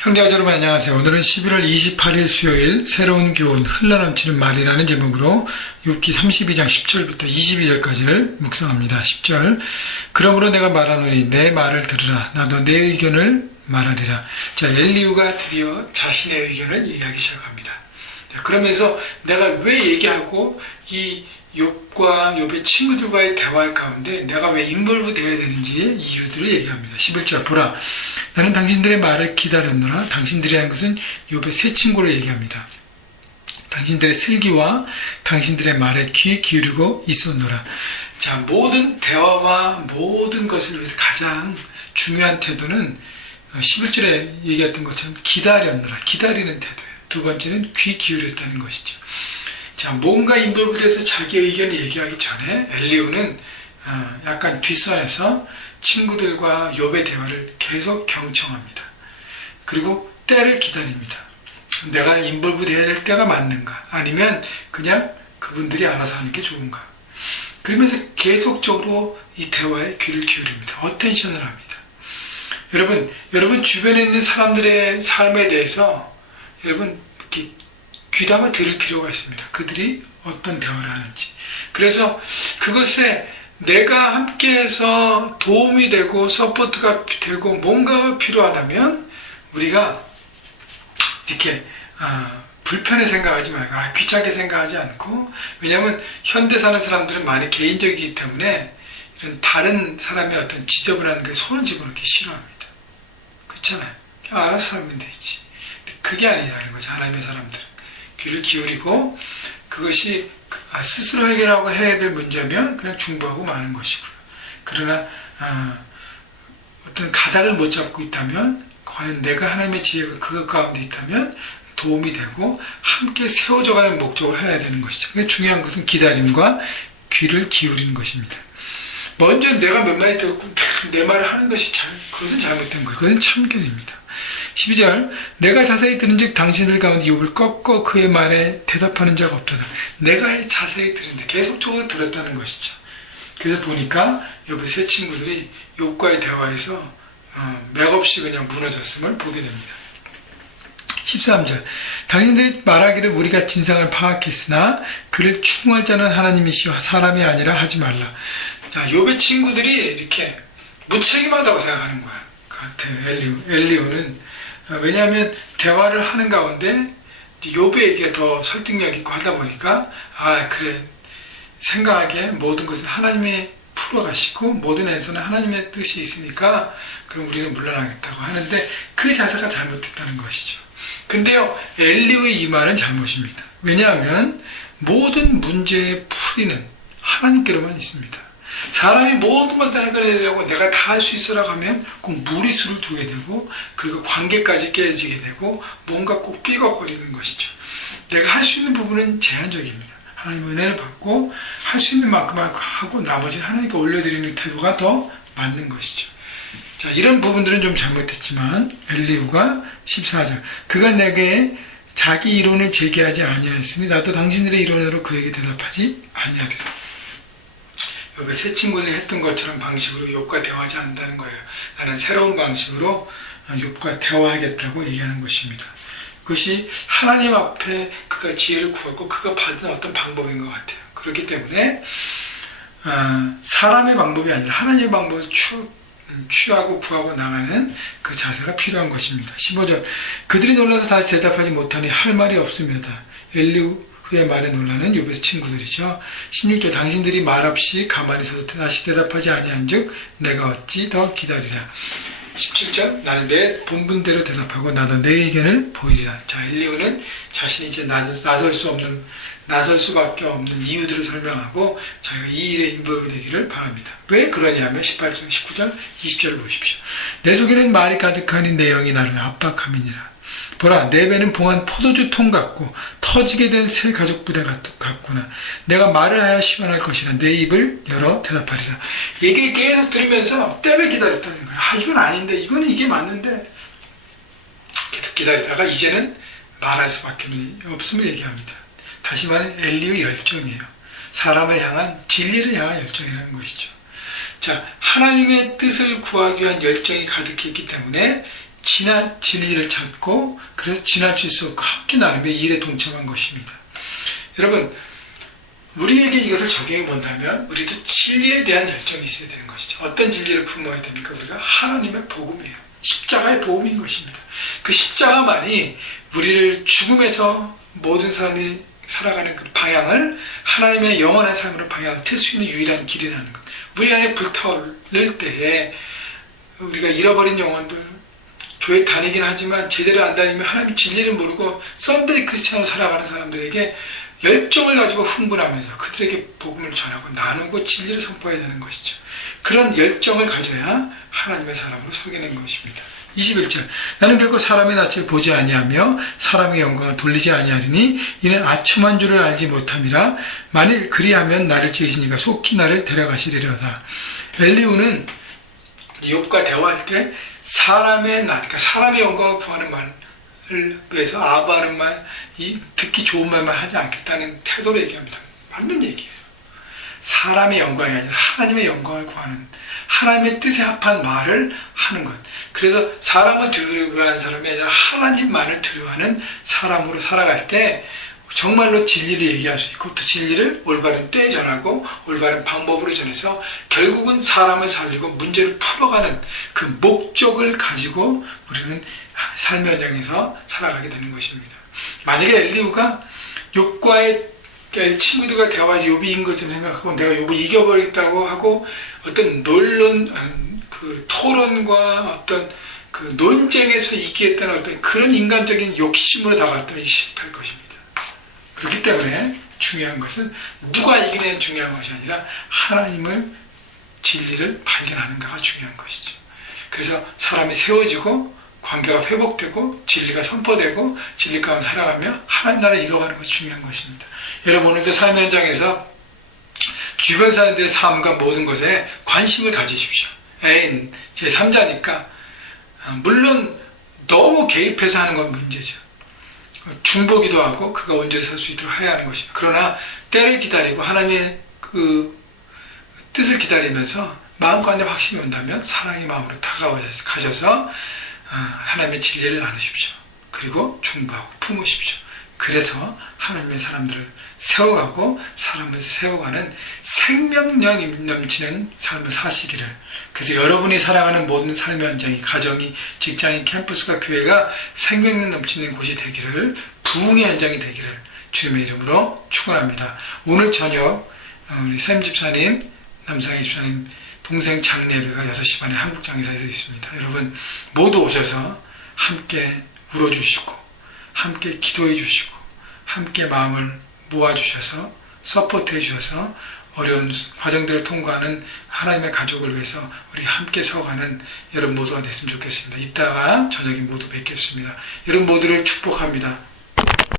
형제와 여러분 안녕하세요. 오늘은 11월 28일 수요일 새로운 교훈 흘러넘치는 말이라는 제목으로 욥기 32장 10절부터 22절까지를 묵상합니다. 10절 그러므로 내가 말하노니 내 말을 들으라. 나도 내 의견을 말하리라. 자, 엘리후가 드디어 자신의 의견을 이야기하기 시작합니다. 그러면서 내가 왜 얘기하고 이 욥과 욥의 친구들과의 대화 가운데 내가 왜 인볼브 되어야 되는지 이유들을 얘기합니다. 11절 보라 나는 당신들의 말을 기다렸노라. 당신들이 한 것은 욥의 세 친구로 얘기합니다. 당신들의 슬기와 당신들의 말에 귀 기울이고 있었노라. 자, 모든 대화와 모든 것을 위해서 가장 중요한 태도는 11절에 얘기했던 것처럼 기다렸노라. 기다리는 태도예요. 두 번째는 귀 기울였다는 것이죠. 자, 뭔가 인볼브돼서 자기 의견을 얘기하기 전에 엘리후는 약간 뒷선에서 친구들과 욥의 대화를 계속 경청합니다. 그리고 때를 기다립니다. 내가 인볼브 돼야 될 때가 맞는가? 아니면 그냥 그분들이 알아서 하는 게 좋은가? 그러면서 계속적으로 이 대화에 귀를 기울입니다. 어텐션을 합니다. 여러분 주변에 있는 사람들의 삶에 대해서 여러분 귀담아 들을 필요가 있습니다. 그들이 어떤 대화를 하는지. 그래서 그것에 내가 함께해서 도움이 되고 서포트가 되고 뭔가가 필요하다면 우리가 이렇게 불편히 생각하지 말고 귀찮게 생각하지 않고, 왜냐하면 현대 사는 사람들은 많이 개인적이기 때문에 이런 다른 사람의 어떤 지저분한 게 손을 집어넣기 싫어합니다. 그렇잖아요. 그냥 알아서 살면 되지. 그게 아니라는 거죠. 하나님의 사람들은 귀를 기울이고 그것이 스스로 해결하고 해야 될 문제면 그냥 중보하고 마는 것이고요. 그러나 어떤 가닥을 못 잡고 있다면, 과연 내가 하나님의 지혜가 그것 가운데 있다면 도움이 되고 함께 세워져가는 목적으로 해야 되는 것이죠. 그래서 중요한 것은 기다림과 귀를 기울이는 것입니다. 먼저 내가 몇 마디 듣고 내 말을 하는 것이 그것은 잘못된 거예요. 그것은 참견입니다. 12절 내가 자세히 들은 즉 당신들 가운데 욥을 꺾어 그의 말에 대답하는 자가 없도다. 내가 자세히 들은 즉 계속적으로 들었다는 것이죠. 그래서 보니까 욥의 세 친구들이 욥과의 대화에서 맥없이 그냥 무너졌음을 보게 됩니다. 13절 당신들이 말하기를 우리가 진상을 파악했으나 그를 추궁할 자는 하나님이시여 사람이 아니라 하지 말라. 자, 욥의 친구들이 이렇게 무책임하다고 생각하는 거야. 같아요. 엘리후는 왜냐하면 대화를 하는 가운데 욥의 얘기가 더 설득력 있고 하다 보니까 그래, 생각하기에 모든 것은 하나님이 풀어가시고 모든 애에서는 하나님의 뜻이 있으니까 그럼 우리는 물러나겠다고 하는데 그 자세가 잘못됐다는 것이죠. 근데요, 엘리후의 이 말은 잘못입니다. 왜냐하면 모든 문제의 풀이는 하나님께로만 있습니다. 사람이 모든 걸 다 해결하려고 내가 다 할 수 있으라고 하면 꼭 무리수를 두게 되고, 그리고 관계까지 깨지게 되고 뭔가 꼭 삐걱거리는 것이죠. 내가 할 수 있는 부분은 제한적입니다. 하나님 은혜를 받고 할 수 있는 만큼만 하고 나머지는 하나님께 올려드리는 태도가 더 맞는 것이죠. 자, 이런 부분들은 좀 잘못했지만 엘리후가 14절 그가 내게 자기 이론을 제기하지 아니하였으니 나도 당신들의 이론으로 그에게 대답하지 아니하리라. 욥의 세 친구들이 했던 것처럼 방식으로 욥과 대화하지 않는다는 거예요. 나는 새로운 방식으로 욥과 대화하겠다고 얘기하는 것입니다. 그것이 하나님 앞에 그가 지혜를 구하고 그가 받은 어떤 방법인 것 같아요. 그렇기 때문에 사람의 방법이 아니라 하나님의 방법을 취하고 구하고 나가는 그 자세가 필요한 것입니다. 15절 그들이 놀라서 다시 대답하지 못하니 할 말이 없으며다. 엘리후의 말에 놀라는 욥의 친구들이죠. 16절 당신들이 말없이 가만히 서서 다시 대답하지 아니한 즉 내가 어찌 더 기다리라. 17절 나는 내 본분대로 대답하고 나도 내 의견을 보이리라. 자, 엘리후는 자신이 이제 나설 수밖에 없는 이유들을 설명하고 자기가 이 일에 인볼브 되기를 바랍니다. 왜 그러냐면 18절, 19절, 20절을 보십시오. 내 속에는 말이 가득하니 내 영이 나를 압박함이니라. 보라 내 배는 봉한 포도주 통 같고 터지게 된 새 가죽 부대 같구나. 내가 말을 하여 시원할 것이라. 내 입을 열어 대답하리라. 얘기 계속 들으면서 때를 기다렸다는 거야. 이건 아닌데 이게 맞는데 계속 기다리다가 이제는 말할 수밖에 없음을 얘기합니다. 다시 말해 엘리후의 열정이에요. 사람을 향한 진리를 향한 열정이라는 것이죠. 자, 하나님의 뜻을 구하기 위한 열정이 가득했기 때문에 진리를 찾고 그래서 지나칠 수 없고 함께 나누며 일에 동참한 것입니다. 여러분, 우리에게 이것을 적용해 본다면 우리도 진리에 대한 열정이 있어야 되는 것이죠. 어떤 진리를 품어야 됩니까? 우리가 하나님의 복음이에요. 십자가의 복음인 것입니다. 그 십자가만이 우리를 죽음에서 모든 사람이 살아가는 그 방향을 하나님의 영원한 삶으로 방향을 틀 수 있는 유일한 길이라는 것. 우리 안에 불타오를 때에 우리가 잃어버린 영혼들, 교회 다니긴 하지만 제대로 안 다니면 하나님 진리를 모르고 썬데이 크리스찬으로 살아가는 사람들에게 열정을 가지고 흥분하면서 그들에게 복음을 전하고 나누고 진리를 선포해야 되는 것이죠. 그런 열정을 가져야 하나님의 사람으로 서게 것입니다. 21절, 나는 결코 사람의 낯을 보지 아니하며 사람의 영광을 돌리지 아니하리니 이는 아첨한 줄을 알지 못함이라. 만일 그리하면 나를 지으신 이가 속히 나를 데려가시리로다. 엘리후는 욥과 대화할 때 사람의 낯, 그러니까 사람의 영광을 구하는 말을 위해서 아부하는 말, 듣기 좋은 말만 하지 않겠다는 태도로 얘기합니다. 맞는 얘기예요. 사람의 영광이 아니라 하나님의 영광을 구하는, 하나님의 뜻에 합한 말을 하는 것. 그래서 사람을 두려워하는 사람이 아니라 하나님만을 두려워하는 사람으로 살아갈 때 정말로 진리를 얘기할 수 있고 또 진리를 올바른 때에 전하고 올바른 방법으로 전해서 결국은 사람을 살리고 문제를 풀어가는 그 목적을 가지고 우리는 삶의 현장에서 살아가게 되는 것입니다. 만약에 엘리후가 욥과의 친구들과 대화해서 욥이 이긴 것처럼 생각하고 내가 욥을 이겨버리겠다고 하고 어떤 그 토론과 어떤 그 논쟁에서 이기겠다는 어떤 그런 인간적인 욕심으로 나갔더니 실패할 것입니다. 그렇기 때문에 중요한 것은 누가 이기냐는 중요한 것이 아니라 하나님을 진리를 발견하는가가 중요한 것이죠. 그래서 사람이 세워지고 관계가 회복되고 진리가 선포되고 진리 가운데 살아가며 하나님 나라를 이뤄가는 것이 중요한 것입니다. 여러분, 오늘도 삶의 현장에서 주변 사람들의 삶과 모든 것에 관심을 가지십시오. 애인 제3자니까 물론 너무 개입해서 하는 건 문제죠. 중보기도 하고 그가 온전히 설 수 있도록 해야 하는 것입니다. 그러나 때를 기다리고 하나님의 그 뜻을 기다리면서 마음가운데 확신이 온다면 사랑의 마음으로 다가가셔서 하나님의 진리를 나누십시오. 그리고 중보하고 품으십시오. 그래서 하나님의 사람들을 세워가고 사람을 세워가는 생명력 넘치는 삶을 사시기를, 그래서 여러분이 살아가는 모든 삶의 현장이 가정이 직장이 캠퍼스가 교회가 생명력 넘치는 곳이 되기를, 부흥의 현장이 되기를 주님의 이름으로 축원합니다. 오늘 저녁 우리 샘 집사님, 남상희 집사님 동생 장례회가 6시 반에 한국장의사에서 있습니다. 여러분 모두 오셔서 함께 울어주시고 함께 기도해 주시고 함께 마음을 모아주셔서 서포트해 주셔서 어려운 과정들을 통과하는 하나님의 가족을 위해서 우리 함께 서가는 여러분 모두가 됐으면 좋겠습니다. 이따가 저녁에 모두 뵙겠습니다. 여러분 모두를 축복합니다.